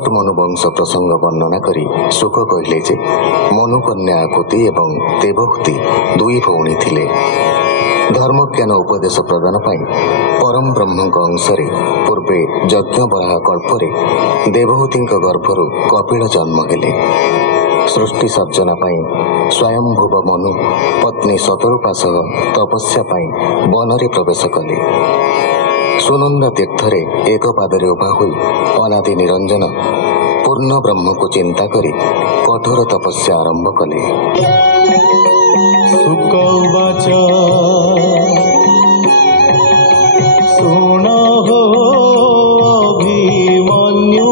विराट मनुवंश प्रसंग वर्णना करी शुक कहले जे मनुकन्या आकुति एवं देवहूति दुई भौणी थिले। धर्मज्ञान उपदेश प्रदान पाई परम ब्रह्म अंशरे पूर्वे यज्ञ बराह कल्परे देवहूति गर्भरु कपिल जन्म हेले। सृष्टि सर्जना पाई स्वयंभुव मनु पत्नी शतरूपा सह तपस्या पाई वनरे प्रवेश कले। सुनंदा तीर्थरे एक पादरे उभा हुई अनादि निरंजन पूर्ण ब्रह्म को चिंता करी कठोर तपस्या आरंभ कले। सुकौवाच सुनो हो अभिमन्युसुत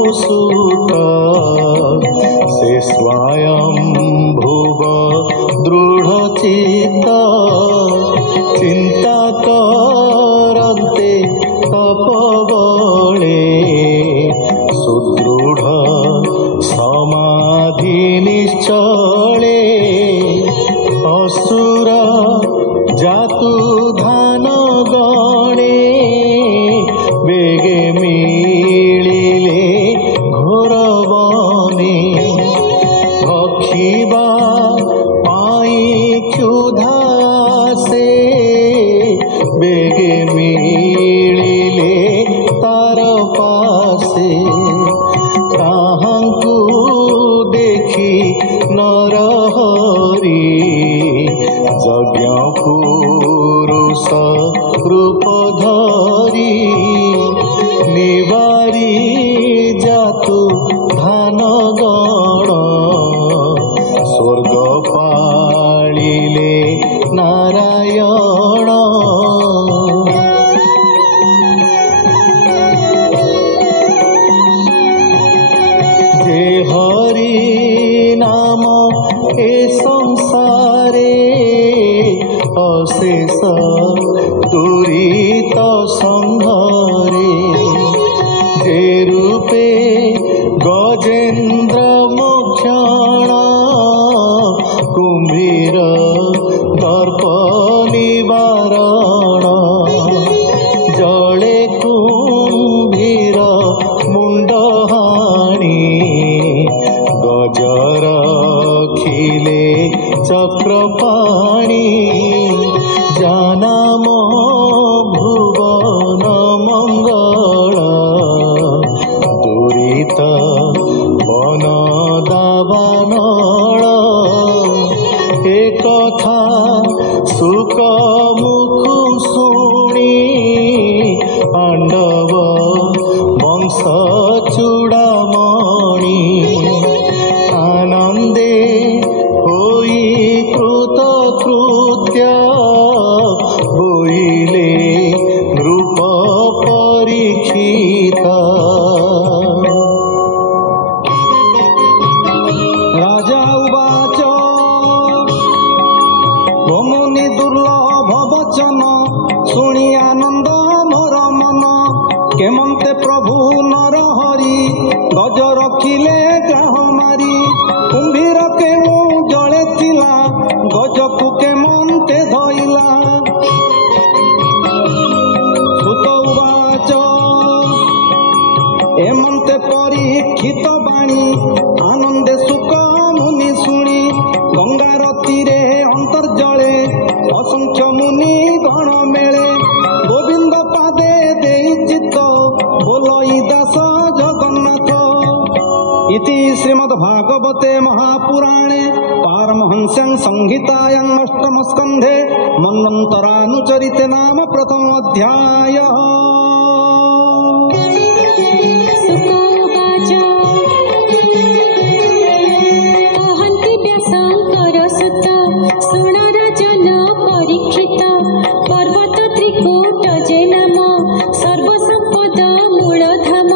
से स्वयं भुव दृढ़चित्त चिंता करते तपबले सुदृढ़ समाधि निश्चले असुर जातु धान गणे बेगे मिलिले घोर बने भक्षिबा पाई क्षुधा से बेगे मिलिले तार पासे ताहांकु देखी नरहरी यज्ञ पुरुष रूप धरी निवारी जातु धान गण स्वर्ग पालिले नारायण। जे हरि नाम ए संसारे अशेष दुरित संघरे जे रूपे गजेन्द्र मोक्षण कुंभीर दर्प निवारण जले कुंभीर मुंड हाणी गजर खिले चक्रपाणी जानाम भुवन मंगल दुरित वन दावानल एक कथा सुख मुखु शुणी पांडव वंश चूड़ामणि आनंदे होई कृत कृत्य बोइले नृप परीक्षित। राजा उवाच मुनि दुर्लभ वचन शुणी आनंद मोर मन केमंते प्रभु नर हरि गज रखिले ग्राह मारी कुंभीर केमु जड़े थिला गजकु केमंते धइला। सुत उवाच एमंते परीक्षित बाणी आनंदे सुख मुनि शुणी गंगार तीरे अंतर्जले असंख्य मुनि गण मेले गोविंद पादे देई चित्त बोलई दास जगन्नाथ। इति श्रीमद्भागवते महापुराणे पारमहंस्यां संहितायां अष्टम स्कन्धे मन्वन्तरानुचरिते नाम प्रथम अध्याय। परीक्षित पर्वत त्रिकूट जे नाम सर्वसंपद मूलधाम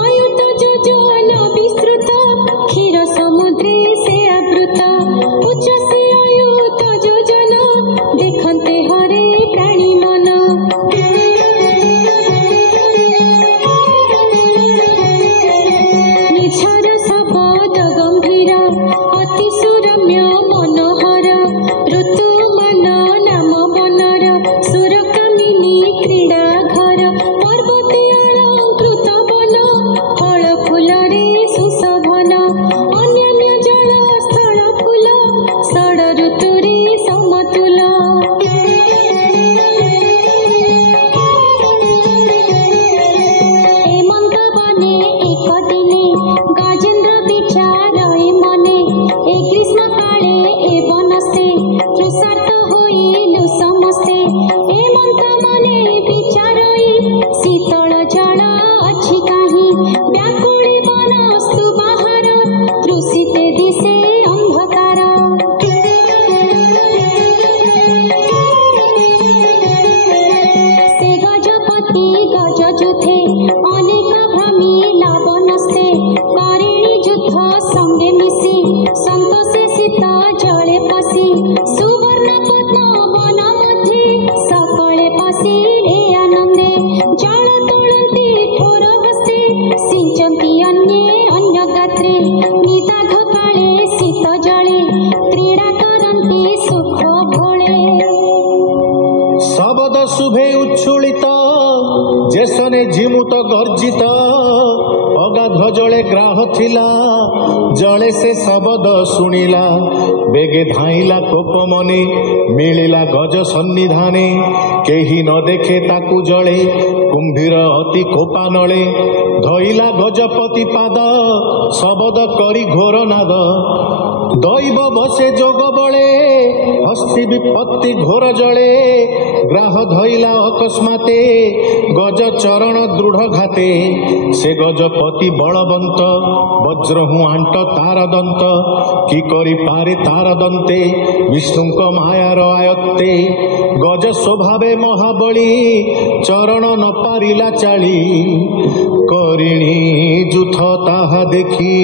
अयुत योजन विस्तृत क्षीर समुद्रे से आवृत उच्च से अयुत योजन देखते हरे प्राणी मन निझर शब्द गंभीर अति सुरम्य मनोहर ऋतुमान नाम बनर सुरकामिनी क्रीड़ा घर पर्वते अलंकृत बन फल फूलरे উচ্ছুলিত যেসনে ঝিমুত গর্জিত অগাধ জলে গ্রাহ ଥିଲା জলে সে শব্দ শুଣିলা বেগে ধাইলা কোপ মনে মিଳିଲା গজ সন্নিধানে কেହି ନ ଦେଖେ ତାକୁ ଜଳେ କୁମ୍ଭୀର ଅତି କୋପା ନଳେ ଧଇଲା ଗଜପତି ପାଦ ଶବଦ କରି ଘୋର ନାଦ ଦୈବ ବସେ ଯୋଗ ବଳେ ହସ୍ତି ବିପତ୍ତି ଘୋର ଜଳେ ଗ୍ରାହ ଧଇଲା ଅକସ୍ମାତେ ଗଜ ଚରଣ ଦୃଢ଼ ଘାତେ ସେ ଗଜପତି ବଳବନ୍ତ ବଜ୍ର ହୁଁ ଆଣ୍ଟ ତାର ଦନ୍ତ କି କରିପାରେ ତାର ଦନ୍ତେ ବିଷ୍ଣୁଙ୍କ ମାୟାର ଆୟତ୍ତେ ଗଜ ସ୍ୱଭାବେ ମହାବଳୀ ଚରଣ ନ ପାରିଲା ଚାଳି କରିଣି ଯୁଥ ତାହା ଦେଖି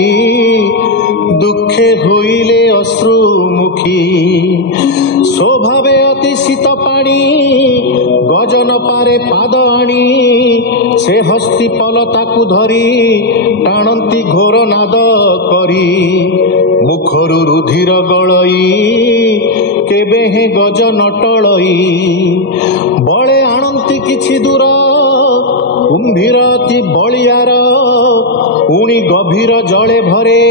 দুঃখে হইলে অশ্রুমুখী স্বভাবে অতি শীত পানি গজন পারে পাদ আনি সে হস্তি পল তাকু ধরি টাণন্তি ঘোর নাদ করি মুখরু রুধির গলই কেবে হে গজ নটলই বলে আনন্তি কিছু দূর কুম্ভীর অতি বলিয়ার পুଣି গভীর জলে ভরে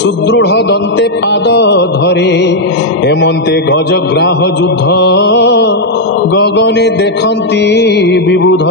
সুদৃঢ় দন্তে পাদ ধরে এমন্তে গজগ্রাহ যুদ্ধ গগনে দেখন্তি বিবুধ।